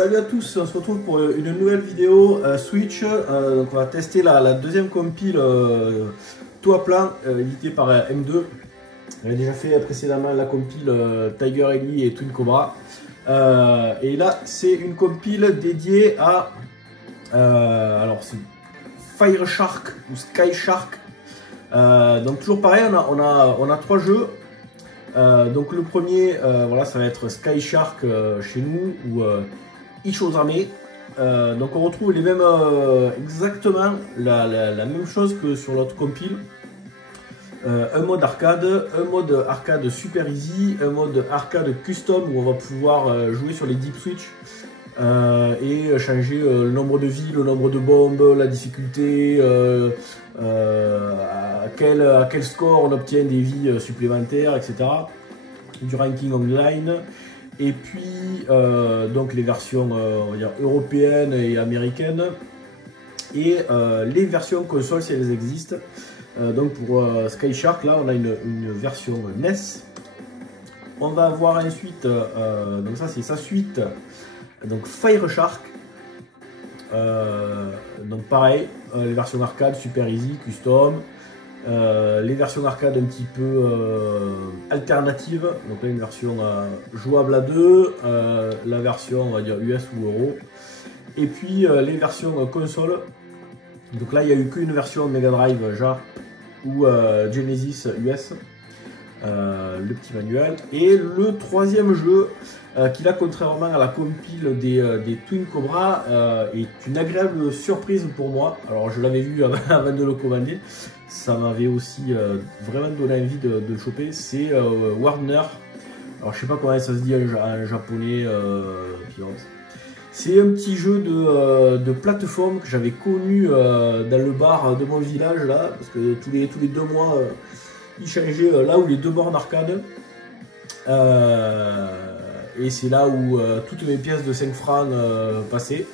Salut à tous, on se retrouve pour une nouvelle vidéo Switch. Donc on va tester la deuxième compile tout à plat éditée par M2. J'avais déjà fait précédemment la compile Tiger Ellie et Twin Cobra. Et là c'est une compile dédiée à alors c'est Fire Shark ou Sky Shark. Donc toujours pareil, on a trois jeux. Donc le premier, voilà, ça va être Sky Shark chez nous ou Ishozame. Donc on retrouve les mêmes, exactement la même chose que sur l'autre compile. Un mode arcade super easy, un mode arcade custom où on va pouvoir jouer sur les deep switch et changer le nombre de vies, le nombre de bombes, la difficulté, à quel score on obtient des vies supplémentaires, etc. Du ranking online. Et puis donc les versions on va dire européennes et américaines et les versions console si elles existent. Donc pour Sky Shark là on a une version NES. On va avoir ensuite donc ça c'est sa suite, donc Fire Shark. Donc pareil, les versions arcade super easy custom. Les versions arcade un petit peu alternatives, donc là une version jouable à deux, la version on va dire US ou Euro, et puis les versions console. Donc là il n'y a eu qu'une version Mega Drive Jap ou Genesis US, le petit manuel. Et le troisième jeu qui là contrairement à la compile des Twin Cobra est une agréable surprise pour moi. Alors je l'avais vu avant de le commander, ça m'avait aussi vraiment donné envie de le choper. C'est Warner, alors je sais pas comment ça se dit en japonais, c'est un petit jeu de plateforme que j'avais connu dans le bar de mon village là, parce que tous les 2 mois il changeait là où les 2 bornes arcade. Et c'est là où toutes mes pièces de 5 francs passaient.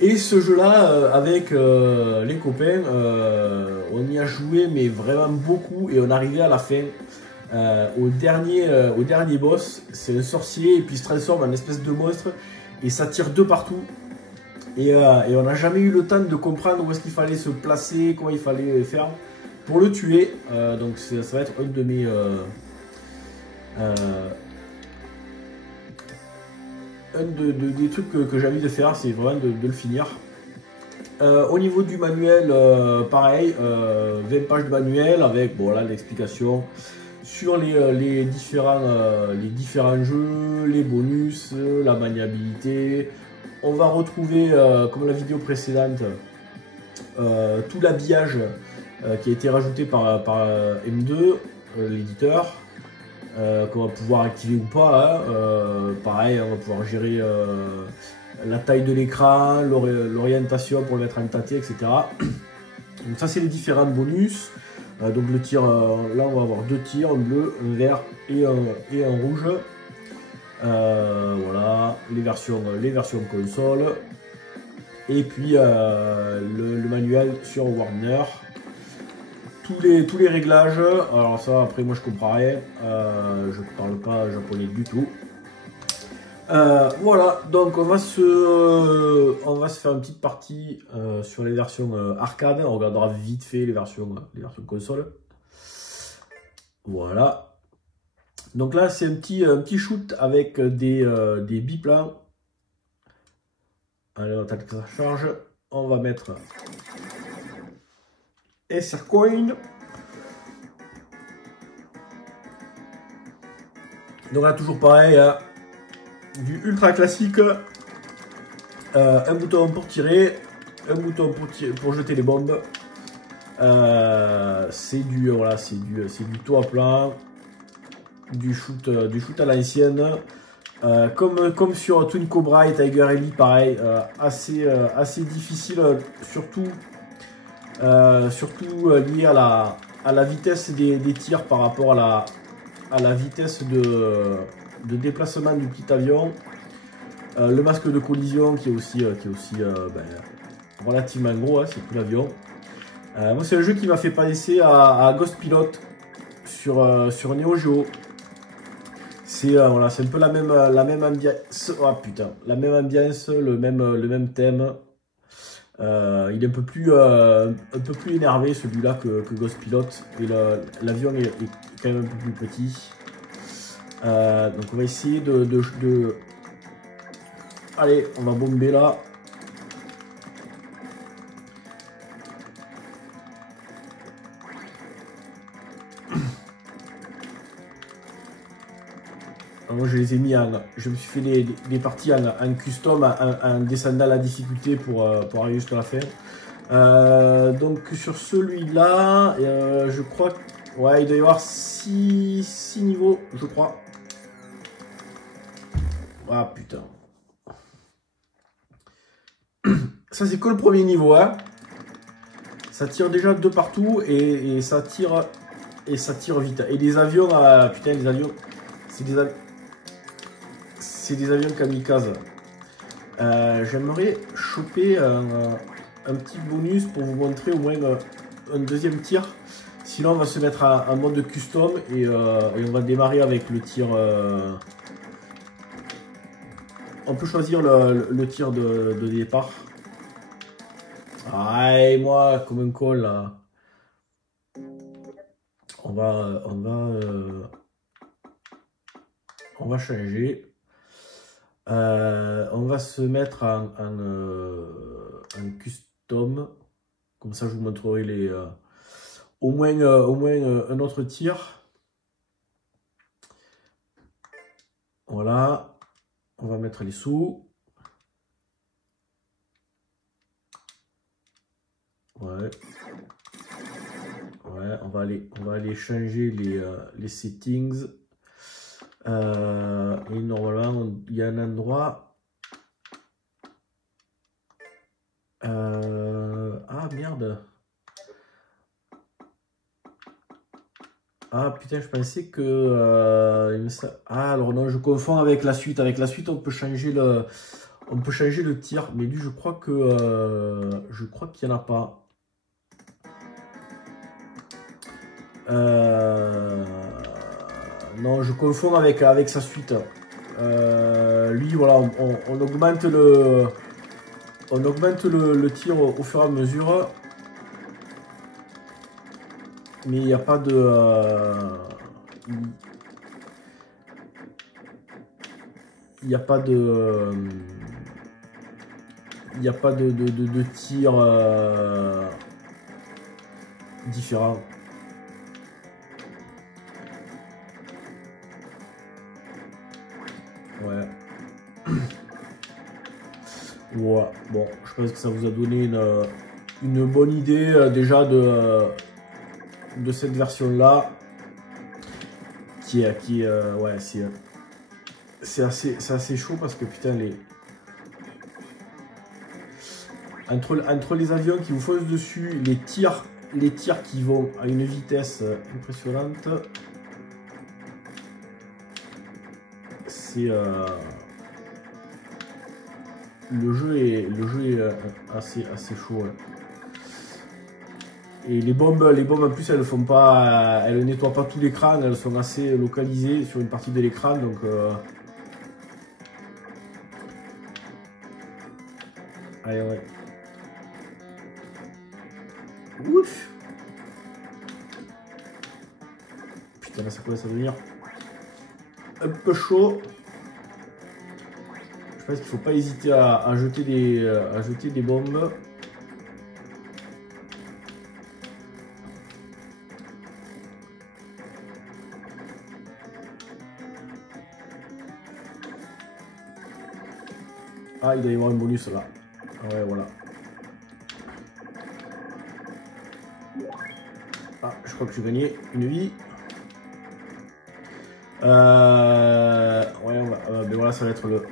Et ce jeu là avec les copains on y a joué mais vraiment beaucoup et on arrivait à la fin au dernier boss. C'est un sorcier et puis il se transforme en une espèce de monstre et ça tire de partout et on n'a jamais eu le temps de comprendre où est-ce qu'il fallait se placer, comment il fallait faire pour le tuer. Donc ça va être un de mes des trucs que j'ai envie de faire, c'est vraiment de le finir. Au niveau du manuel, pareil, 20 pages de manuel avec bon, là l'explication sur les différents jeux, les bonus, la maniabilité. On va retrouver, comme la vidéo précédente, tout l'habillage qui a été rajouté par M2, l'éditeur. Qu'on va pouvoir activer ou pas, hein. Pareil, on va pouvoir gérer la taille de l'écran, l'orientation pour le mettre en tâté, etc. Donc ça c'est les différents bonus. Donc le tir, là on va avoir 2 tirs, un bleu, un vert et un rouge. Voilà, les versions console. Et puis le manuel sur Warner. Tous les réglages. Alors ça après moi je comprends rien, je parle pas japonais du tout. Voilà, donc on va se faire une petite partie sur les versions arcade. On regardera vite fait les versions console. Voilà, donc là c'est un petit shoot avec des biplans. Allez, on attend que ça charge. On va mettre SR Coin. Donc là toujours pareil, hein, du ultra classique, un bouton pour tirer, un bouton pour jeter les bombes. C'est du voilà, c'est du tout à plat, du shoot à l'ancienne, comme sur Twin Cobra et Tiger Ellie, pareil, assez difficile, surtout lié à la vitesse des tirs par rapport à la vitesse de déplacement du petit avion. Le masque de collision qui est aussi relativement gros, hein, c'est tout l'avion. Moi c'est un jeu qui m'a fait penser à Ghost Pilot sur Neo Geo. C'est voilà, c'est un peu la même ambiance. Oh putain, la même ambiance, le même thème. Il est un peu plus énervé celui-là que Ghost Pilot. Et l'avion est quand même un peu plus petit. Donc on va essayer de... Allez, on va bomber là. Moi je les ai mis en... Je me suis fait des parties en custom, en descendant la difficulté pour arriver jusqu'à la fin. Donc sur celui-là, je crois que... Ouais, il doit y avoir 6 niveaux, je crois. Ah putain. Ça c'est que le premier niveau, hein. Ça tire déjà de partout et ça tire vite. Et les avions, putain les avions, c'est des avions kamikazes. J'aimerais choper un petit bonus pour vous montrer au moins un deuxième tir. Sinon on va se mettre en mode custom et on va démarrer avec le tir. On peut choisir le tir de départ. Ah, et moi, comme un col là. On va changer. On va se mettre en custom. Comme ça, je vous montrerai les, au moins un autre tir. Voilà. On va mettre les sous. Ouais. Ouais, on va aller changer les settings. Et normalement, il y a un endroit. Ah merde. Ah putain, je pensais que. Ah alors non, je confonds avec la suite. Avec la suite, on peut changer le tir. Mais lui, je crois qu'il n'y en a pas. Non, je confonds avec sa suite. Lui, voilà, on augmente le tir au fur et à mesure. Mais il n'y a pas de... il n'y a pas de... il n'y a pas de tir différent. Ouais. Ouais. Bon, je pense que ça vous a donné une bonne idée déjà de cette version-là. Ouais, c'est assez chaud parce que putain, entre les avions qui vous foncent dessus, les tirs qui vont à une vitesse impressionnante. C'est le jeu est assez chaud. Ouais. Et les bombes en plus elles nettoient pas tout l'écran, elles sont assez localisées sur une partie de l'écran donc allez ouais. Ouf. Putain là ça commence à devenir un peu chaud. Je pense qu'il faut pas hésiter à jeter des bombes. Ah, il doit y avoir un bonus là. Ouais, voilà. Ah, je crois que j'ai gagné une vie. Ouais, ben voilà, ça va être le...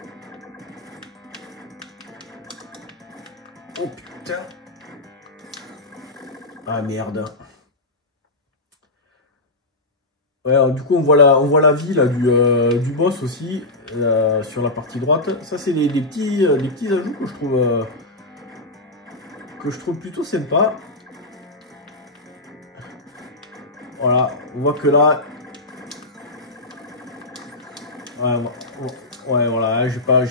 Oh putain. Ah merde. Ouais, alors, du coup on voit la vie là, du boss aussi sur la partie droite. Ça c'est les petits ajouts que je trouve plutôt sympa. Voilà, on voit que là Ouais, voilà, j'ai pas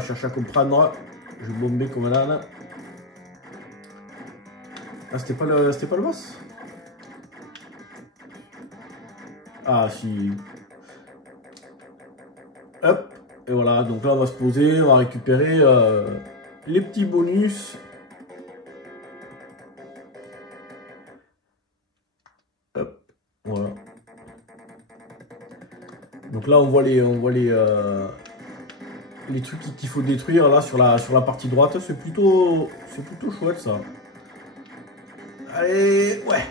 cherché à comprendre. Je bombais comme un âne. Ah, c'était pas le boss? Ah, si. Hop, et voilà, donc là on va se poser, on va récupérer les petits bonus. Hop, voilà. Donc là on voit les trucs qu'il faut détruire là sur la partie droite. C'est plutôt chouette ça. Allez, ouais.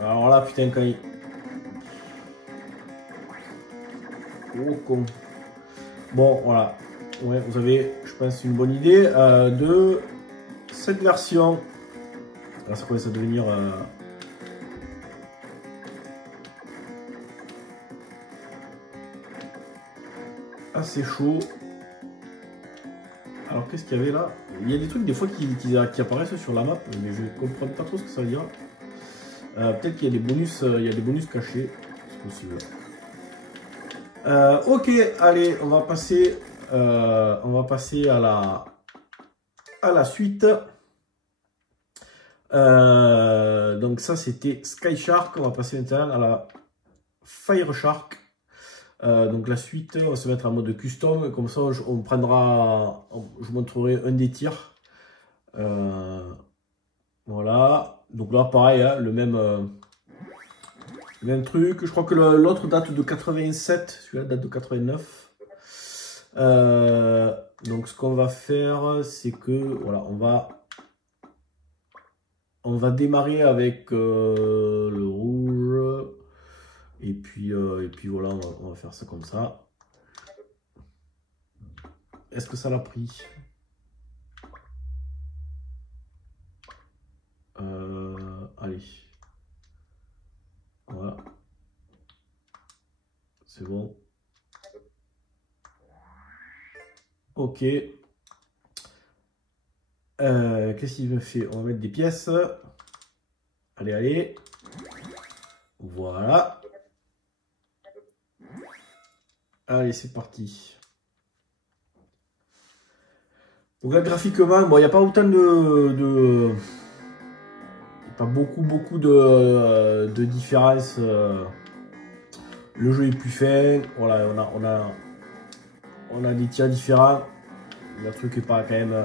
Alors là, putain, quand il... Oh, con. Bon, voilà. Ouais, vous avez, je pense, une bonne idée de cette version. Là, ça commence à devenir... assez chaud. Alors, qu'est-ce qu'il y avait là? Il y a des trucs, des fois, qui apparaissent sur la map, mais je ne comprends pas trop ce que ça veut dire. Peut-être qu'il y a des bonus cachés. C'est possible. Ok, allez, on va passer à la suite. Donc ça, c'était Sky Shark. On va passer maintenant à la Fire Shark. Donc la suite, on va se mettre en mode custom. Comme ça, je vous montrerai un des tirs. Voilà. Donc là, pareil, hein, le même truc. Je crois que l'autre date de 87. Celui-là date de 89. Donc ce qu'on va faire, c'est que voilà, on va démarrer avec le rouge. Et puis voilà, on va faire ça comme ça. Est-ce que ça l'a pris? Allez. Voilà. C'est bon. Ok. Qu'est-ce qu'il me fait? On va mettre des pièces. Allez, allez. Voilà. Allez, c'est parti. Donc là, graphiquement, bon, il n'y a pas autant pas beaucoup de différence. Le jeu est plus fin. Voilà, on a des tirs différents. Le truc n'est pas quand même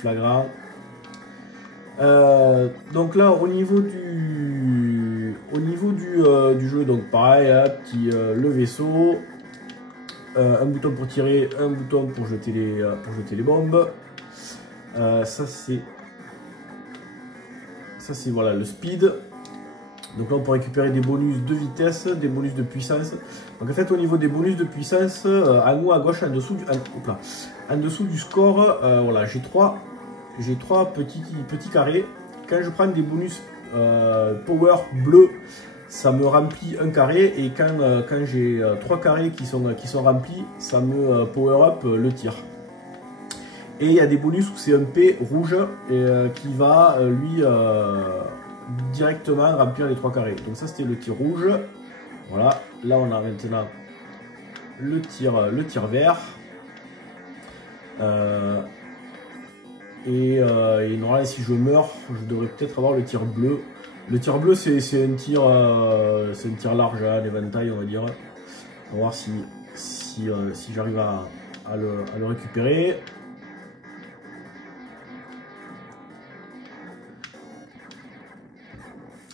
flagrant. Donc là, au niveau du jeu, donc pareil, hein, le vaisseau, un bouton pour tirer, un bouton pour jeter les bombes. Ça c'est voilà le speed. Donc là on peut récupérer des bonus de vitesse, des bonus de puissance. Donc en fait au niveau des bonus de puissance, en haut à gauche, en dessous du score, voilà, j'ai trois petits carrés. Quand je prends des bonus power bleu, ça me remplit un carré, et quand j'ai 3 carrés qui sont remplis, ça me power up le tir. Et il y a des bonus où c'est un P rouge qui va lui directement remplir les 3 carrés. Donc ça c'était le tir rouge. Voilà, là on a maintenant le tir vert. Et normalement si je meurs, je devrais peut-être avoir le tir bleu. Le tir bleu c'est un tir large, hein, l'éventail on va dire. On va voir si j'arrive à le récupérer.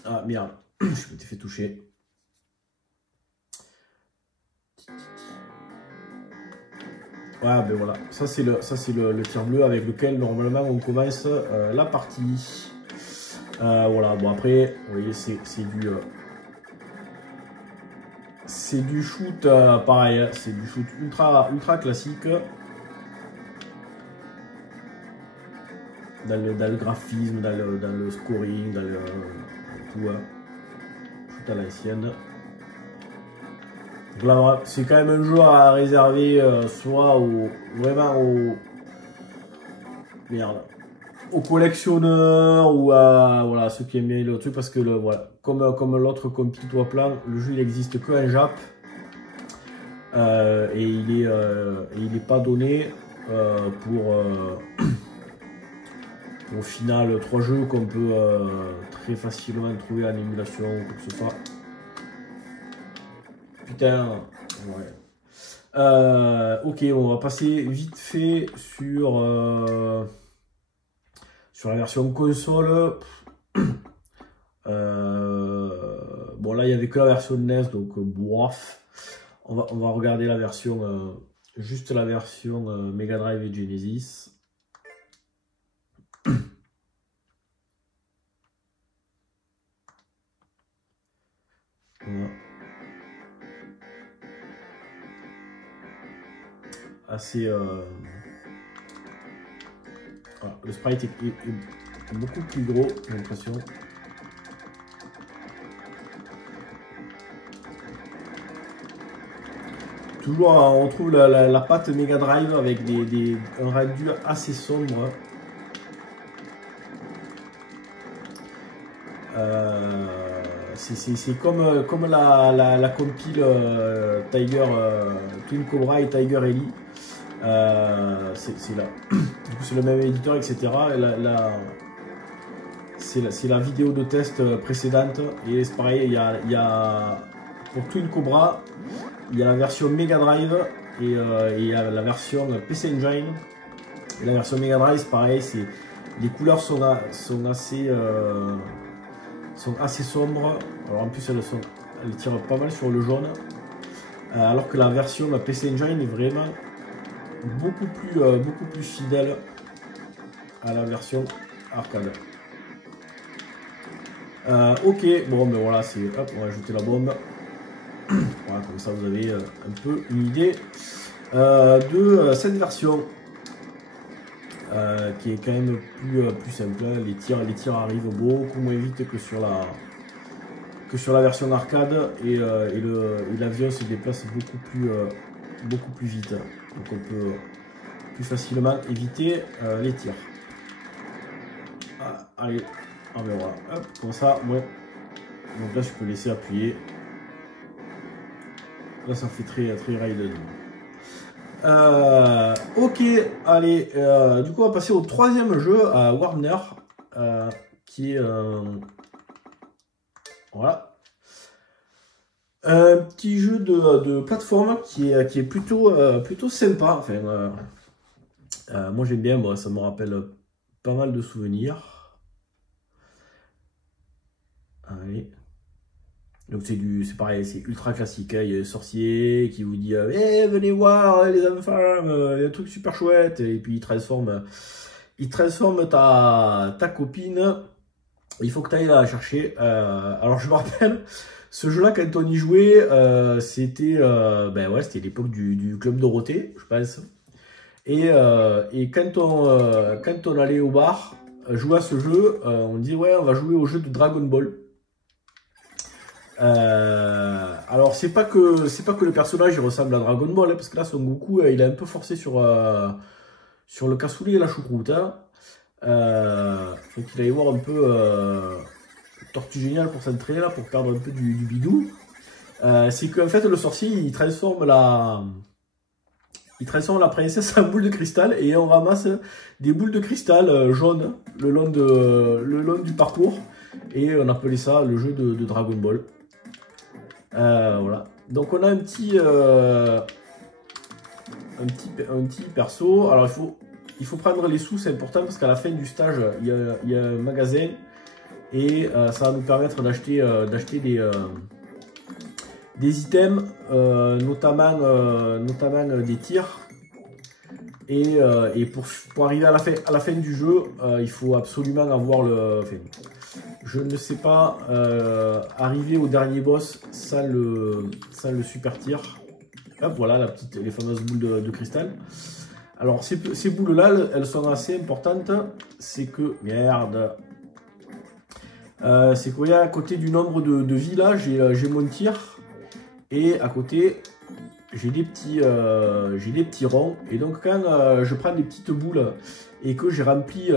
Ah merde, je m'étais fait toucher. Ouais, ben voilà, ça c'est le tir bleu avec lequel normalement on commence la partie. Voilà, bon après, vous voyez, c'est du shoot pareil, hein, c'est du shoot ultra classique. Dans le graphisme, dans le scoring, dans le tout, hein. Shoot à l'ancienne. Donc là, c'est quand même un jeu à réserver soit vraiment au... Merde. aux collectionneurs ou à voilà, ceux qui aiment bien le truc, parce que voilà, comme l'autre compil Toi Plan, le jeu il existe que en Jap, et il est pas donné pour au final 3 jeux qu'on peut très facilement trouver en émulation ou quoi que ce soit. Putain, ouais. Ok, on va passer vite fait sur la version console. Bon, là il n'y avait que la version NES, donc bof. On va regarder la version, juste la version Mega Drive et Genesis. Voilà. Assez. Voilà. Le sprite est beaucoup plus gros, j'ai l'impression. Toujours, on trouve la patte Mega Drive avec un rendu assez sombre. C'est comme la compile Tiger, Twin Cobra et Tiger Ellie. C'est là. Du coup, c'est le même éditeur, etc. C'est la vidéo de test précédente. Et c'est pareil, il y a pour Twin Cobra, il y a la version Mega Drive et il y a la version PC Engine. Et la version Mega Drive, c'est pareil, les couleurs sont assez sombres. Alors en plus, elles tirent pas mal sur le jaune. Alors que la version PC Engine est vraiment beaucoup plus fidèle à la version arcade. Ok, bon ben voilà, hop, on va ajouter la bombe. Voilà, comme ça vous avez un peu une idée de cette version qui est quand même plus simple. Les tirs arrivent beaucoup moins vite que sur la version arcade, et l'avion se déplace beaucoup plus vite. Donc on peut plus facilement éviter les tirs. Ah, allez, ah ben voilà, hop, comme ça, ouais. Donc là je peux laisser appuyer. Là ça fait très Raiden. Ok, allez, du coup on va passer au troisième jeu à Warner, qui est voilà, un petit jeu de plateforme qui est plutôt sympa. Enfin, moi j'aime bien, ça me rappelle pas mal de souvenirs. Allez. Donc c'est pareil, c'est ultra classique, hein. Il y a un sorcier qui vous dit hey, venez voir les enfants, il y a un truc super chouette, et puis il transforme ta copine. Il faut que tu ailles la chercher. Alors je me rappelle, ce jeu-là, quand on y jouait, c'était c'était l'époque du Club Dorothée, je pense. Et quand on allait au bar jouer à ce jeu, on dit ouais, on va jouer au jeu de Dragon Ball. Alors c'est pas que le personnage il ressemble à Dragon Ball, hein, parce que là Son Goku il est un peu forcé sur le cassoulet et la choucroute, hein. Faut qu'il aille voir un peu Tortue Géniale pour s'entraîner là, pour perdre un peu du bidou. C'est qu'en fait le sorcier il transforme la princesse en boule de cristal, et on ramasse des boules de cristal jaunes le long du parcours, et on appelait ça le jeu de Dragon Ball. Voilà. Donc on a un petit perso. Alors il faut prendre les sous, c'est important, parce qu'à la fin du stage il y a un magasin, et ça va nous permettre d'acheter des items, notamment des tirs. Et pour arriver à la fin du jeu, il faut absolument avoir je ne sais pas arriver au dernier boss sans le super tir. Hop, voilà les fameuses boules de cristal. Alors ces boules là, elles sont assez importantes. C'est que merde, c'est qu'à côté du nombre de vies là, j'ai mon tir, Et à côté, j'ai des petits ronds. Et donc quand je prends des petites boules et que j'ai rempli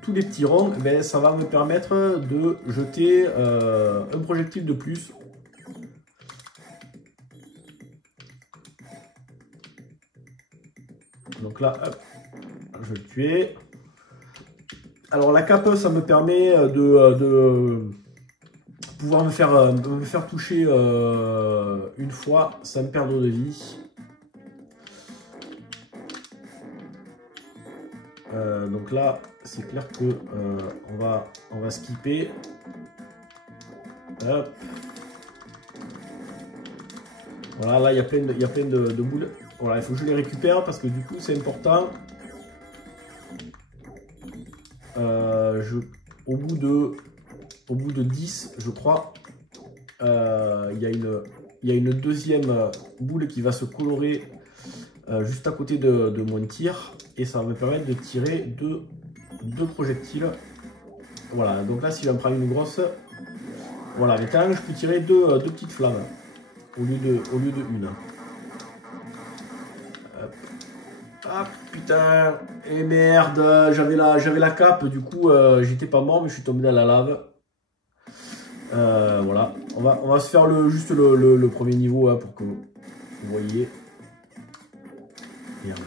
tous les petits ronds, ben, ça va me permettre de jeter un projectile de plus. Donc là, hop, je vais le tuer. Alors la cape, ça me permet de pouvoir me faire toucher une fois sans perdre de vie. Donc là, c'est clair que on va skipper. Hop. Voilà, là il y a plein de boules. Voilà, il faut que je les récupère parce que du coup c'est important. Au bout de 10, je crois, il y a une deuxième boule qui va se colorer juste à côté de mon tir. Et ça va me permettre de tirer deux projectiles. Voilà, donc là si j'en prends une grosse, voilà, maintenant je peux tirer deux petites flammes au lieu de une. Hop. Ah putain, et merde, j'avais la cape, du coup j'étais pas mort mais je suis tombé dans la lave. Voilà, on va se faire juste le premier niveau hein, pour que vous voyez. Merde.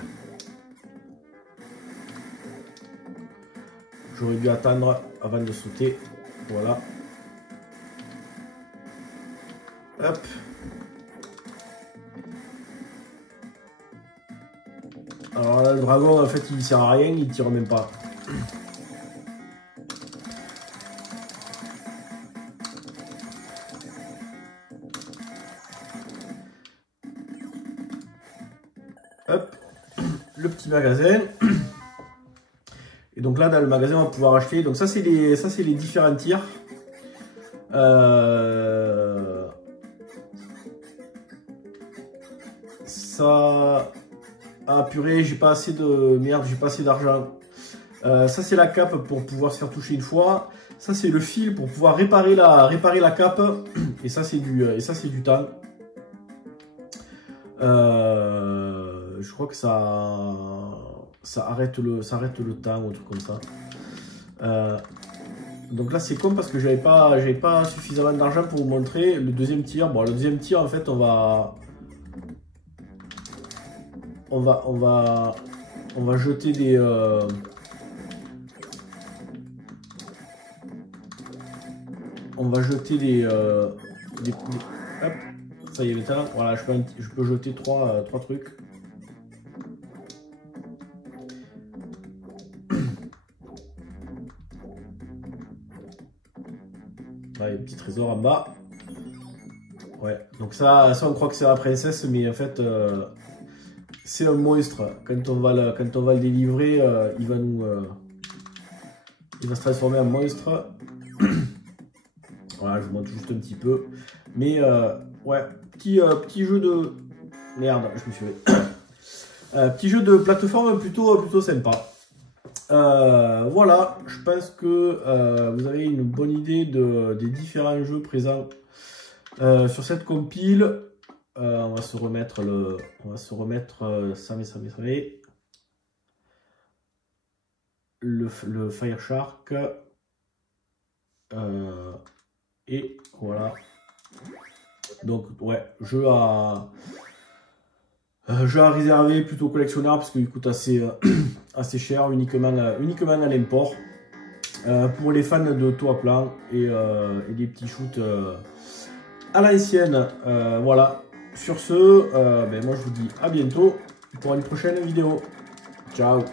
J'aurais dû attendre avant de sauter. Voilà. Hop. Alors là, le dragon, en fait, il sert à rien, il tire même pas. Hop. Le petit magasin. Et donc là, dans le magasin, on va pouvoir acheter. Donc ça, c'est les différents tirs. Ça... Ah purée, j'ai pas assez de... Merde, j'ai pas assez d'argent. Ça, c'est la cape pour pouvoir se faire toucher une fois. Ça, c'est le fil pour pouvoir réparer la cape. Et ça, c'est du temps. Je crois que ça arrête le temps ou un truc comme ça. Donc là c'est con parce que j'avais pas suffisamment d'argent pour vous montrer le deuxième tir. Bon, le deuxième tir en fait on va jeter des hop, ça y est maintenant. Voilà, je peux jeter trois trucs. Là, il y a un petit trésor en bas. Ouais, donc ça on croit que c'est la princesse, mais en fait, c'est un monstre. Quand on va le délivrer, il va se transformer en monstre. Voilà, je vous montre juste un petit peu. Mais, ouais, petit jeu de... Merde, je me suis fait. Petit jeu de plateforme plutôt sympa. Voilà, je pense que vous avez une bonne idée des différents jeux présents sur cette compile. On va se remettre le Fire Shark. Et voilà. Donc ouais, jeu à réserver, plutôt collectionneur parce qu'il coûte assez cher, uniquement à l'import. Pour les fans de toit plan et des petits shoots à l'ancienne. Voilà. Sur ce, ben moi je vous dis à bientôt pour une prochaine vidéo. Ciao.